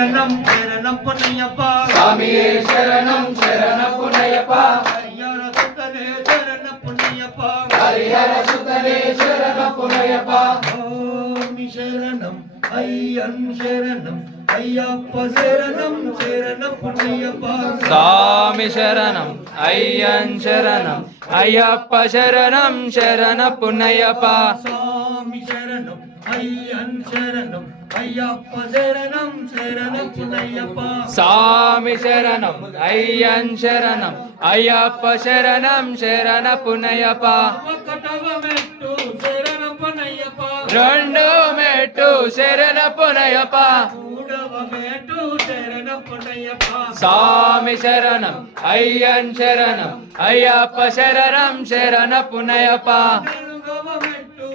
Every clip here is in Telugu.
శరణం శరణం పొన్నయ్యప్ప స్వామియే శరణం శరణ పునయప అయ్యార సుతనే శరణ పొన్నయ్యప్ప హరిహర సుతనే శరణ పునయప స్వామి శరణం అయ్యన్ శరణం అయ్యప్ప శరణం శరణం పొన్నయ్యప్ప స్వామి శరణం అయ్యన్ శరణం అయ్యప్ప శరణం శరణ పున్నయ్యప్ప స్వామి శరణం అయ్యన్ శరణం అయ్యప్ప శరణం శరణం పొన్నయ్యప్ప స్వామి శరణం అయ్యన్ శరణం అయ్యప్ప శరణం శరణ పున్నయ్యప్ప ఒకటవ మెట్టు శరణం పొన్నయ్యప్ప రెండో మెట్టు శరణ పునయప మూడవ మెట్టు శరణం పొన్నయ్యప్ప స్వామి శరణం అయ్యన్ శరణం అయ్యప్ప శరణం శరణ పునయప నాలుగవ మెట్టు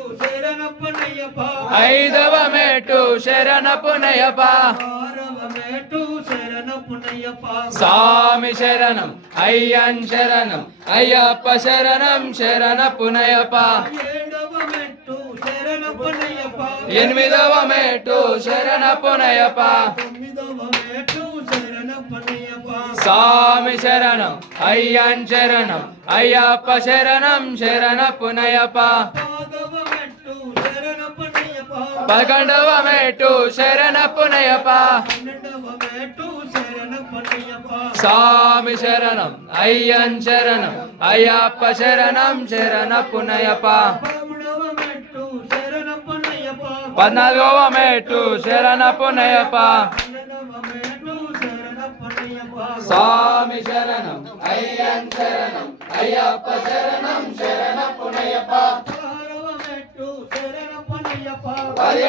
మెట్టు శరణ పునయప స్వామి శరణం అయ్యన్ శరణం అయ్యప్ప శరణం శరణ పొన్నయ్యప్ప ఎనిమిదవ మెట్టు శరణ పునయప స్వామి శరణం అయ్యన్ శరణం అయ్యప్ప శరణం శరణ పునయప పదకొండవ మెట్టు శరణ పునయప స్వామి శరణం అయ్యన్ శరణం అయ్యప్ప శరణం శరణ పునయప పద్నాలుగవ మెట్టు శరణ పునయప స్వామి శరణం అయ్యన్ శరణం అయ్యప్ప శరణం శరణ పునయప పదహారవ మెట్టు శరణం పొన్నయ్యప్ప